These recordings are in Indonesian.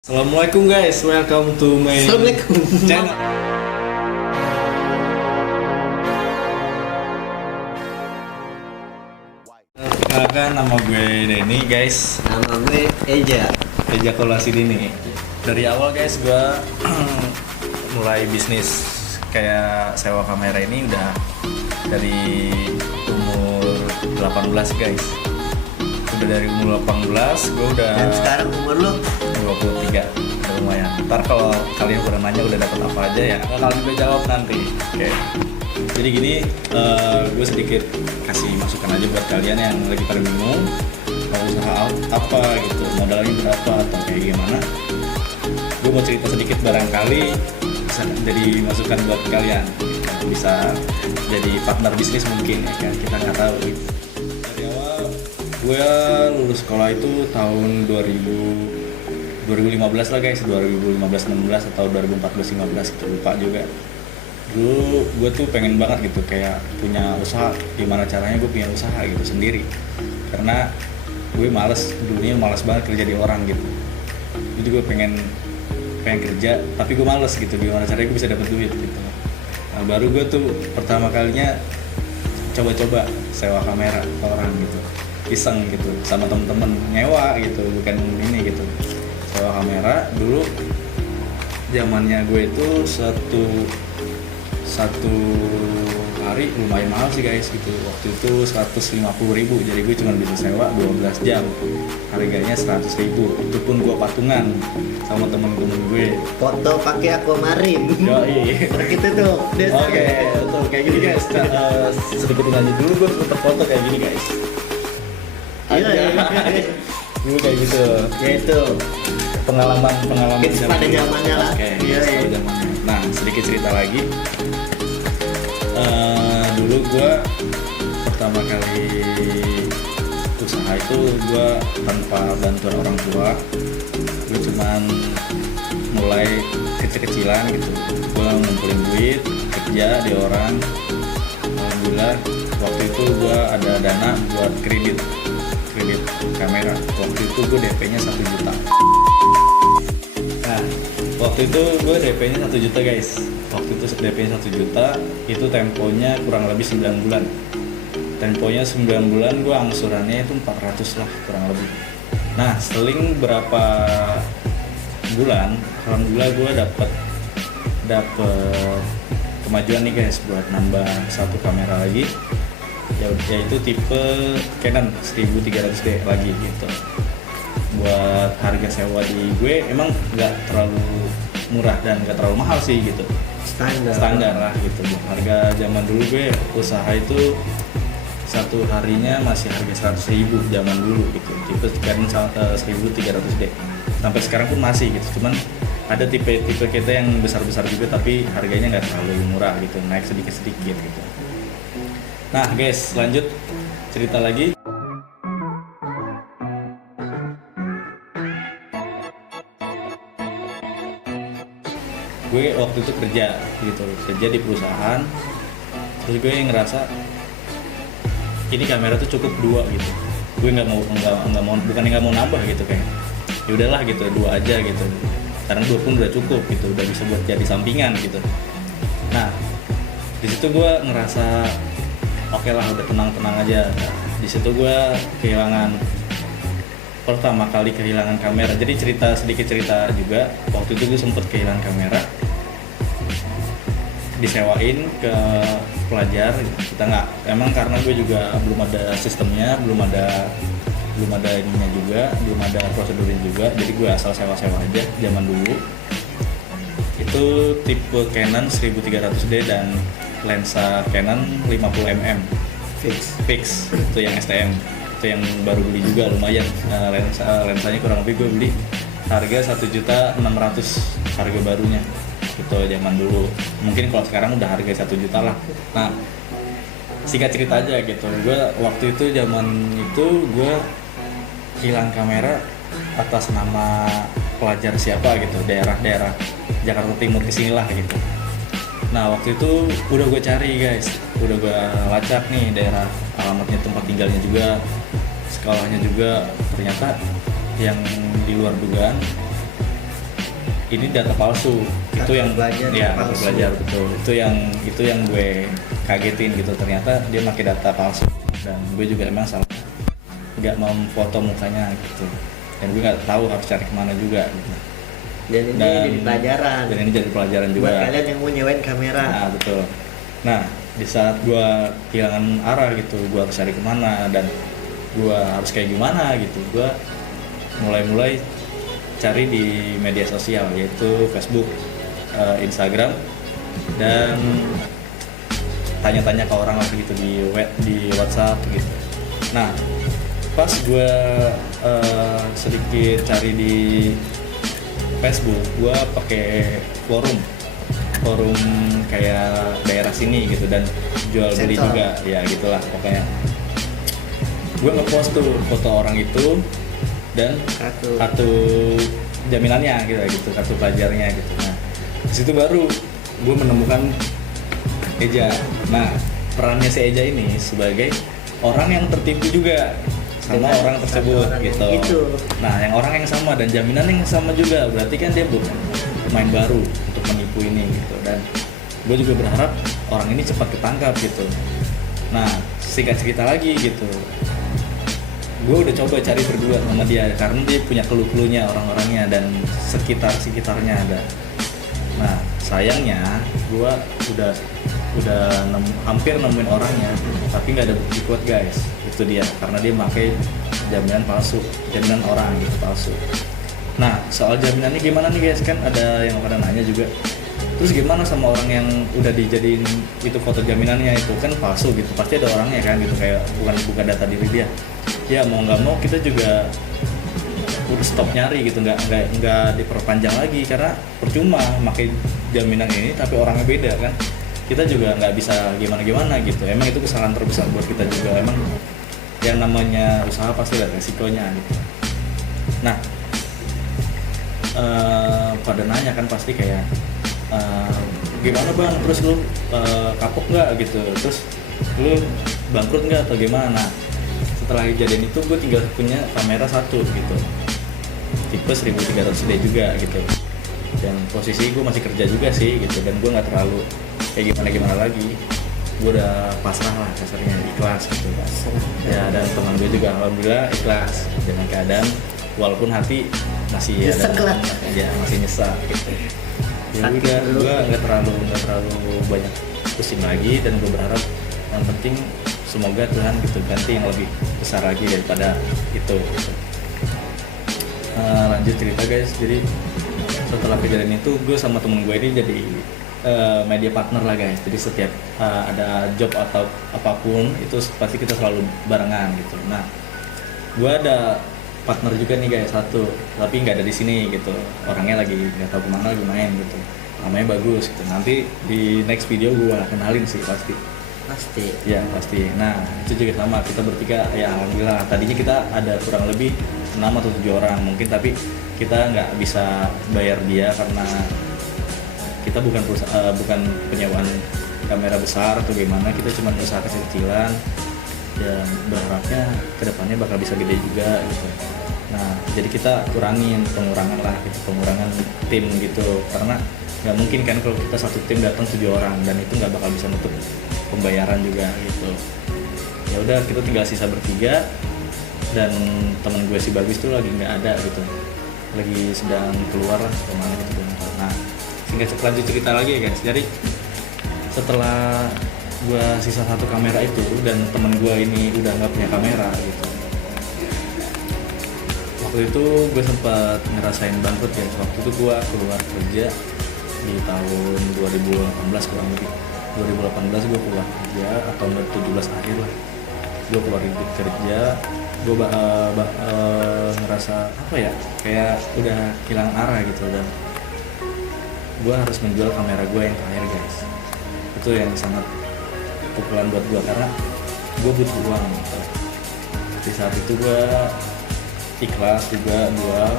Assalamualaikum guys, welcome to my Assalamualaikum. channel. Perkenalkan, nama gue Denny guys. Nama gue Eja. Ejakulasi dini. Dari awal guys, gue mulai bisnis kayak sewa kamera ini udah dari umur 18 guys. Udah dari umur 18, gue udah Dan sekarang umur lo 23. Udah lumayan. Ntar kalau kalian udah nanya udah dapat apa aja ya bakal juga jawab nanti. Oke. Jadi gini, gue sedikit kasih masukan aja buat kalian yang lagi pada bingung mau usaha apa gitu, modalnya berapa atau kayak gimana. Gue mau cerita sedikit barangkali bisa jadi masukan buat kalian. Bisa jadi partner bisnis mungkin ya kan, kita nggak tahu gitu. Dari awal gue lulus sekolah itu tahun 2015 lah guys, 2015-16 atau 2014-15 gitu, lupa juga. Dulu gue tuh pengen banget gitu kayak punya usaha, gimana caranya gue punya usaha gitu sendiri, karena gue dulunya males banget kerja di orang gitu. Jadi gue pengen kerja tapi gue males gitu, gimana caranya gue bisa dapet duit gitu. Nah, baru gue tuh pertama kalinya coba-coba sewa kamera ke orang gitu, iseng gitu sama temen-temen, nyewa gitu, bukan ini gitu, sewa kamera. Dulu zamannya gue itu satu hari lumayan mahal sih guys gitu. Waktu itu 150.000, jadi gue cuma bisa sewa 12 jam, harganya 100.000. Itu pun gue patungan sama temen-temen gue. foto pakai aquamarine. Yoi. Begitu tuh. Oke, tuh kayak gini guys. Sedikit lanjut dulu, gue foto kayak gini guys. Iya. Dulu kayak gitu. Ya itu. Pengalaman Kids pada dulu. zamannya lah. Oke, Iya, kids iya. pada zamannya. Nah, sedikit cerita lagi. Dulu gue pertama kali usaha itu gue tanpa bantuan orang tua, gue cuman mulai kecil-kecilan gitu. Gue ngumpulin duit, kerja di orang. Alhamdulillah waktu itu gue ada dana buat kredit kamera. Waktu itu gue DP-nya 1 juta. Nah, waktu itu gue DP-nya 1 juta guys. Waktu itu DP-nya 1 juta, itu temponya kurang lebih 9 bulan. Temponya 9 bulan, gue angsurannya itu 400 lah kurang lebih. Nah, seling berapa bulan, alhamdulillah gue dapet kemajuan nih guys buat nambah satu kamera lagi, yaitu tipe Canon 1300D lagi gitu. Buat harga sewa di gue emang nggak terlalu murah dan nggak terlalu mahal sih gitu, standar lah gitu. Harga zaman dulu gue usaha itu satu harinya masih harga 100.000 zaman dulu gitu, tipe Canon 1300D. Sampai sekarang pun masih gitu, cuman ada tipe kita yang besar-besar juga tapi harganya nggak terlalu murah gitu, naik sedikit-sedikit gitu. Nah guys, lanjut cerita lagi. Gue waktu itu kerja di perusahaan, terus gue ngerasa ini kamera tuh cukup 2 gitu. Gue nggak mau bukan nggak mau nambah gitu, kayak ya udahlah gitu, 2 aja gitu. Karena 2 pun udah cukup gitu, udah bisa buat jadi sampingan gitu. Nah, di situ gue ngerasa oke lah, udah tenang aja. Nah, di situ gue pertama kali kehilangan kamera. Jadi sedikit cerita juga, waktu itu gue sempet kehilangan kamera, disewain ke pelajar. Kita nggak, emang karena gue juga belum ada sistemnya, belum ada ininya juga, belum ada prosedurnya juga, jadi gue asal sewa-sewa aja zaman dulu. Itu tipe Canon 1300D dan lensa Canon 50mm fix itu yang STM, itu yang baru beli juga lumayan. Lensanya kurang lebih gue beli harga 1.600.000 harga barunya itu zaman dulu. Mungkin kalau sekarang udah harga 1 juta lah. Nah, singkat cerita aja gitu, gue waktu itu zaman itu gue hilang kamera atas nama pelajar siapa gitu, daerah Jakarta Timur kesini lah gitu. Nah, waktu itu udah gue cari guys, udah gue lacak nih daerah, alamatnya, tempat tinggalnya juga, sekolahnya juga, ternyata yang di luar dugaan ini data palsu. Itu yang pelajar ya kartu palsu. pelajar betul. Itu yang gue kagetin gitu, ternyata dia pakai data palsu dan gue juga emang salah nggak mau foto mukanya gitu, dan gue nggak tahu harus cari kemana juga gitu. Dan ini jadi pelajaran. Dan ini jadi pelajaran juga Buat kalian yang mau nyewain kamera. Nah betul. Nah di saat gue kehilangan arah gitu, gue harus cari kemana dan gue harus kayak gimana gitu, gue mulai cari di media sosial yaitu Facebook, Instagram, dan tanya-tanya ke orang lagi gitu di WhatsApp gitu. Nah pas gue sedikit cari di Facebook, gue pakai forum kayak daerah sini gitu dan jual beli Sensor. juga ya gitulah pokoknya. Gue ngepost tuh foto orang itu dan kartu jaminannya gitu kartu pelajarnya gitu. Nah di situ baru gue menemukan Eja. Nah perannya si Eja ini sebagai orang yang tertipu juga sama Dengan orang tersebut orang yang gitu. itu. Nah yang orang yang sama dan jaminan yang sama juga, berarti kan dia bukan pemain baru untuk menipu ini gitu. Dan gue juga berharap orang ini cepat ketangkap gitu. Nah singkat cerita lagi gitu, gue udah coba cari berdua sama dia karena dia punya clue-cluenya orang-orangnya dan sekitarnya ada. Nah sayangnya gue udah hampir nemuin orangnya tapi nggak ada bukti kuat guys. Itu dia karena dia pakai jaminan palsu, jaminan orang gitu palsu. Nah soal jaminannya gimana nih guys, kan ada yang pada nanya juga, terus gimana sama orang yang udah dijadiin itu foto jaminannya itu kan palsu gitu, pasti ada orangnya kan gitu, kayak bukan data diri dia. Ya mau nggak mau kita juga udah stop nyari gitu, nggak diperpanjang lagi karena percuma pakai jaminan ini tapi orangnya beda kan, kita juga nggak bisa gimana gitu. Emang itu kesalahan terbesar buat kita juga, emang yang namanya usaha pasti ada resikonya gitu. Nah pada nanya kan pasti kayak gimana bang, terus lu kapok nggak gitu, terus lu bangkrut nggak atau gimana. Setelah kejadian itu gue tinggal punya kamera satu gitu, tipe 1300D juga gitu, dan posisi gue masih kerja juga sih gitu, dan gue nggak terlalu kayak gimana lagi, gue udah pasrah lah kasarnya, ikhlas gitu kan. Ya dan teman gue juga alhamdulillah ikhlas dengan keadaan, walaupun hati masih Nyesek lah. ya masih nyesek gitu. Ya Sakit udah, dulu. gue nggak terlalu banyak pusing lagi, dan gue berharap yang penting semoga Tuhan gitu ganti yang lebih besar lagi daripada itu gitu. Lanjut cerita guys, jadi setelah kejadian itu gue sama temen gue ini jadi media partner lah guys. Jadi setiap ada job atau apapun itu pasti kita selalu barengan gitu. Nah gue ada partner juga nih guys satu, tapi nggak ada di sini gitu, orangnya lagi nggak tahu kemana, lagi main gitu, namanya bagus gitu. Nanti di next video gue kenalin sih pasti ya pasti. Nah itu juga sama, kita bertiga ya alhamdulillah tadinya kita ada kurang lebih 6 atau 7 orang mungkin, tapi kita nggak bisa bayar dia karena kita bukan penyewaan kamera besar atau gimana, kita cuma usaha kecil-kecilan dan berharapnya kedepannya bakal bisa gede juga gitu. Nah jadi kita pengurangan tim gitu, karena nggak mungkin kan kalau kita satu tim datang 7 orang dan itu nggak bakal bisa nutup pembayaran juga gitu. Ya udah kita tinggal sisa bertiga, dan teman gue si Bagus tuh lagi nggak ada gitu, lagi sedang keluar lah kemana gitu. Nah singkat lanjut cerita lagi ya guys, jadi setelah gue sisa satu kamera itu dan temen gue ini udah nggak punya kamera gitu, waktu itu gue sempat ngerasain bangkrut ya. Waktu itu gue keluar kerja di tahun 2018 kurang lebih, 2018 gue keluar kerja atau 17 akhir lah gue keluar kerja. Gue ngerasa apa ya, kayak udah hilang arah gitu, dan gue harus menjual kamera gue yang terakhir guys. Itu yang sangat pukulan buat gue karena gue butuh uang gitu. Di saat itu gue ikhlas juga jual,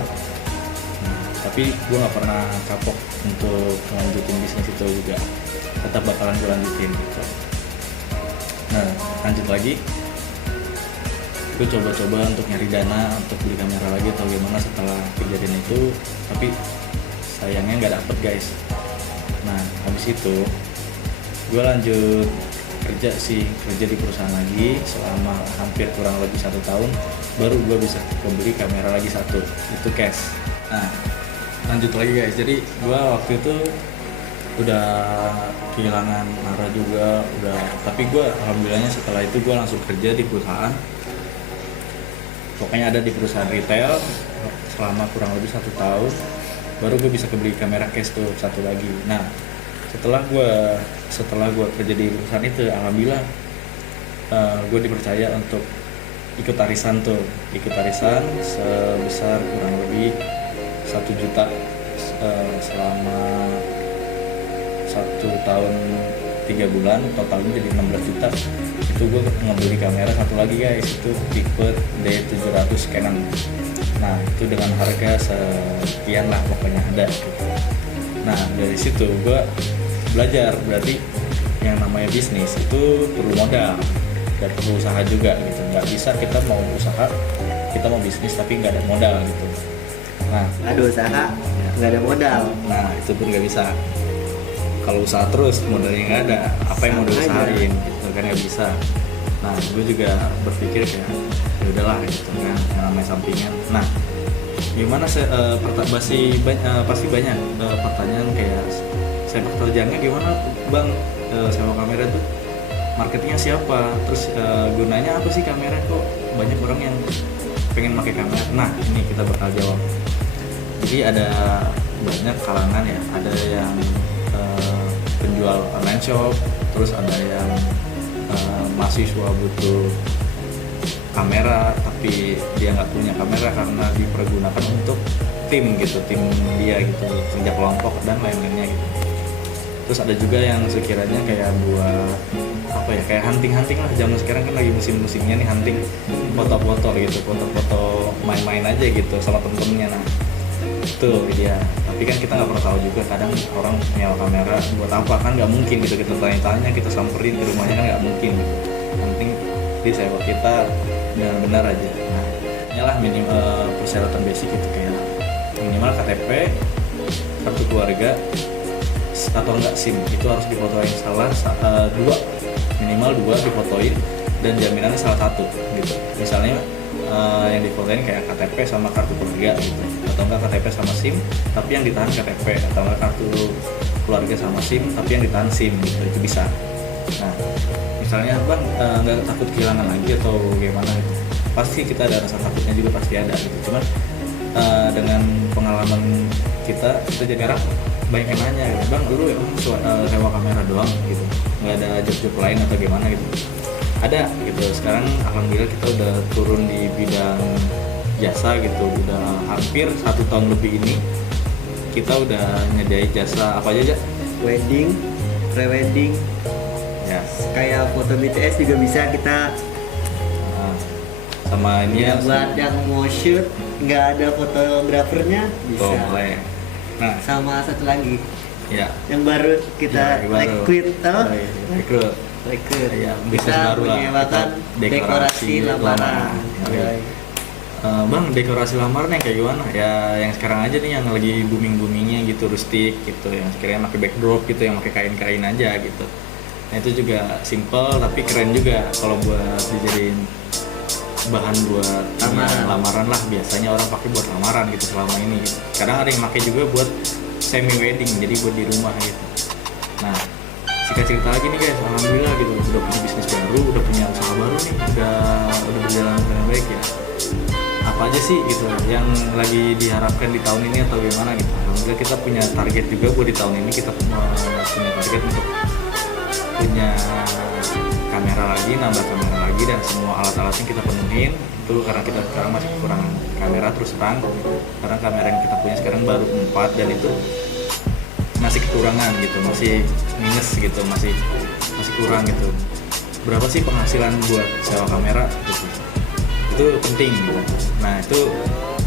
tapi gue nggak pernah kapok untuk melanjutin bisnis itu juga, tetap bakalan gue lanjutin gitu. Nah lanjut lagi, gue coba untuk nyari dana untuk beli kamera lagi atau gimana setelah kejadian itu, tapi sayangnya nggak dapet guys. Nah habis itu gue lanjut kerja di perusahaan lagi selama hampir kurang lebih 1 tahun, baru gue bisa kebeli kamera lagi satu, itu cash. Nah lanjut lagi guys, jadi gue waktu itu udah kehilangan arah juga, tapi gue alhamdulillahnya setelah itu gue langsung kerja di perusahaan, pokoknya ada di perusahaan retail selama kurang lebih 1 tahun, baru gue bisa kebeli kamera cash tuh satu lagi. Nah setelah gue kerja di perusahaan itu, alhamdulillah gue dipercaya untuk ikut arisan sebesar kurang lebih 1 juta selama 1 tahun 3 bulan, totalnya jadi 16 juta. Itu gue ngebeli kamera satu lagi guys, itu tipe D700 Canon. Nah itu dengan harga sekian lah pokoknya ada gitu. Nah dari situ gue belajar, berarti yang namanya bisnis itu perlu modal dan perlu usaha juga gitu. Nggak bisa kita mau usaha, kita mau bisnis tapi nggak ada modal gitu. Nah Ada usaha, nggak ada modal. nah itu pun nggak bisa. Kalau usaha terus modalnya nggak ada, apa yang mau Sama aja. diusahain gitu kan, nggak bisa. Nah gue juga berpikir kayak ya udahlah gitu kan, yang namanya sampingan. Nah gimana pasti banyak pertanyaan kayak sepak terjangnya gimana bang, sewa kamera tuh marketingnya siapa, terus gunanya apa sih kamera, kok banyak orang yang pengen pakai kamera. Nah ini kita bakal jawab. Jadi ada banyak kalangan ya, ada yang penjual online shop, terus ada yang mahasiswa butuh kamera tapi dia nggak punya kamera karena dipergunakan untuk tim dia gitu, kerja kelompok dan lain-lainnya gitu. Terus ada juga yang sekiranya kayak buat apa ya, kayak hunting lah, zaman sekarang kan lagi musim-musimnya nih hunting, foto-foto gitu, foto-foto main-main aja gitu sama temen-temennya. Nah itu dia, tapi kan kita nggak pernah tahu juga, kadang orang nyewa kamera buat apa kan, nggak mungkin gitu kita tanya-tanya, kita samperin ke rumahnya kan nggak mungkin. Yang penting disewa kita benar-benar aja. Nah nyalah minimal persyaratan basic gitu, kayak minimal KTP, kartu keluarga, atau enggak SIM itu harus difotoin minimal dua difotoin, dan jaminannya salah satu gitu. Misalnya yang difotoin kayak KTP sama kartu keluarga gitu, atau enggak KTP sama SIM tapi yang ditahan KTP, atau enggak kartu keluarga sama SIM tapi yang ditahan SIM gitu, itu bisa. Nah misalnya bang nggak takut kehilangan lagi atau gimana gitu, pasti kita ada rasa takutnya juga, pasti ada gitu. Cuman dengan pengalaman kita jadi orang banyak yang nanya gitu, bang lu emang sewa kamera doang gitu, nggak ada job-job lain atau gimana gitu? Ada gitu. Sekarang alhamdulillah kita udah turun di bidang jasa gitu, udah hampir 1 tahun lebih ini kita udah nyediain jasa apa aja. Wedding, pre-wedding, Ya kayak foto BTS juga bisa kita. nah, sama ini ya Buat yang mau shoot nggak ada fotografernya bisa. boleh. Nah Sama satu lagi ya yang baru kita Ya, baru. rekrut, rekrut ya, bisnis kita baru lah, menyewakan kita dekorasi lamaran. Ya. Bang dekorasi lamaran yang kayak gimana ya, yang sekarang aja nih yang lagi boomingnya gitu, rustic gitu, yang sekiranya pakai backdrop gitu, yang pakai kain-kain aja gitu. Nah itu juga simple tapi keren juga kalau buat dijadiin bahan buat lamaran lah, biasanya orang pakai buat lamaran gitu selama ini gitu. Kadang ada yang pakai juga buat semi wedding, jadi buat di rumah gitu. Nah singkat cerita lagi nih guys, alhamdulillah gitu udah punya bisnis baru, udah punya usaha baru nih, udah berjalan dengan baik ya. Apa aja sih gitu yang lagi diharapkan di tahun ini atau gimana gitu. Alhamdulillah kita punya target juga buat di tahun ini, kita punya target untuk punya kamera lagi, nambah kamera lagi, dan semua alat-alatnya kita penuhin. Itu karena kita sekarang masih kekurangan kamera terus terang, karena kamera yang kita punya sekarang baru 4 dan itu masih kekurangan gitu, masih minus gitu, masih kurang gitu. Berapa sih penghasilan buat sewa kamera gitu, itu penting gitu. Nah itu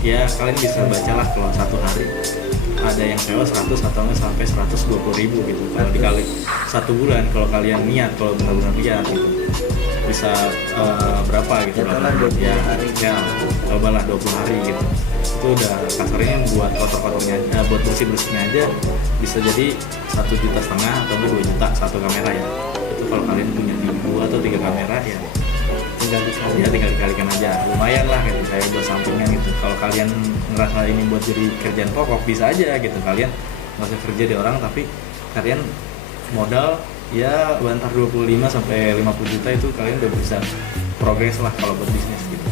ya kalian bisa bacalah, kalau satu hari ada yang sewa 100 atau enggak sampai 120.000 gitu kalau dikali 1 bulan, kalau kalian niat, kalau benar-benar niat gitu bisa berapa gitu Jatuhlah 20 ya, hari. ya cobalah 20 hari gitu, itu itu udah kasarnya buat kotor-kotornya, buat bersih-bersihnya aja bisa jadi 1,5 juta atau 2 juta satu kamera ya. Itu kalau kalian punya 2 atau 3 kamera ya tinggal dikalikan aja, lumayan lah gitu, kayak buat sampingan gitu. Kalau kalian ngerasa ini buat jadi kerjaan pokok bisa aja gitu, kalian nggak usah kerja di orang tapi kalian modal ya antar 25 sampai 50 juta itu kalian udah bisa progres lah kalau buat bisnis gitu.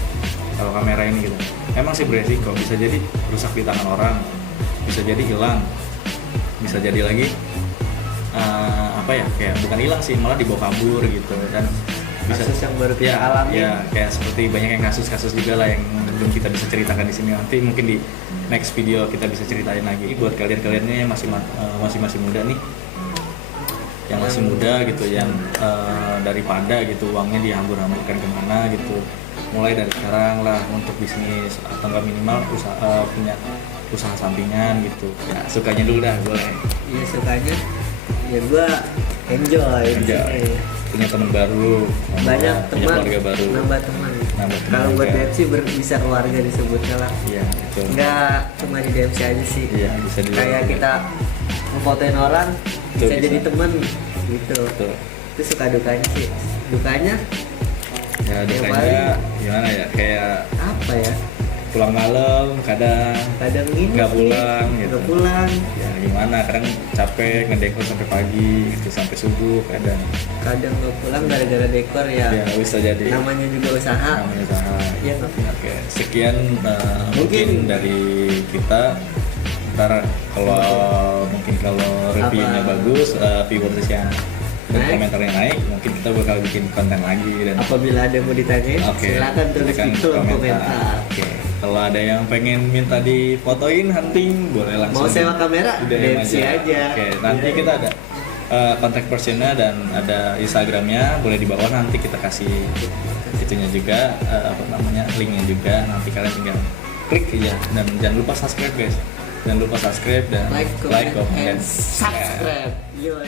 Kalau kamera ini gitu emang sih beresiko, bisa jadi rusak di tangan orang, bisa jadi hilang, bisa jadi lagi apa ya, kayak bukan hilang sih, malah dibawa kabur gitu. Dan bisa kasus yang baru kita alami ya kayak seperti banyak yang kasus-kasus juga lah yang belum kita bisa ceritakan di sini, nanti mungkin di next video kita bisa ceritain lagi. Buat kalian-kaliannya yang masih muda nih, yang masih muda gitu, yang daripada gitu uangnya dihambur-hamburkan kemana gitu, mulai dari sekarang lah untuk bisnis atau enggak minimal punya usaha sampingan gitu ya. Sukanya dulu dah boleh. Iya sukanya ya gua enjoy. Punya teman baru, banyak punya teman, keluarga baru, nambah teman. Kalau buat juga. DMC bisa keluarga disebutnya lah. Iya betul. Nggak cuma di DMC aja sih. Iya bisa Kayak kita ngefotoin orang Betul, bisa jadi bisa. teman gitu. Betul. Itu suka dukanya sih. Dukanya Ya dukanya gimana ya, kayak apa ya? pulang malam kadang Ini nggak pulang gitu. nggak pulang. Ya gimana, kadang capek ngedekor sampai pagi gitu, sampai subuh kadang Nggak pulang gara-gara dekor ya. ya bisa jadi Namanya juga usaha. namanya usaha. Iya nggak? Oke, sekian mungkin Mungkin dari kita. Ntar kalau reviewnya Apa? bagus, viewersnya dan Naik. komentarnya naik, mungkin kita bakal bikin konten lagi. Dan Apabila ada yang mau ditanyain, oke, silakan tulis tekan di kolom komentar. Oke, kalau ada yang pengen minta difotoin hunting, boleh langsung Mau sewa kamera, di DM DMC aja. Oke, nanti Iya. kita ada kontak personnya dan ada Instagramnya, boleh di bawah, nanti kita kasih itunya juga, linknya juga, nanti kalian tinggal klik aja. Dan jangan lupa subscribe guys, jangan lupa subscribe dan Like, comment, comment, and dan share. subscribe. Yo.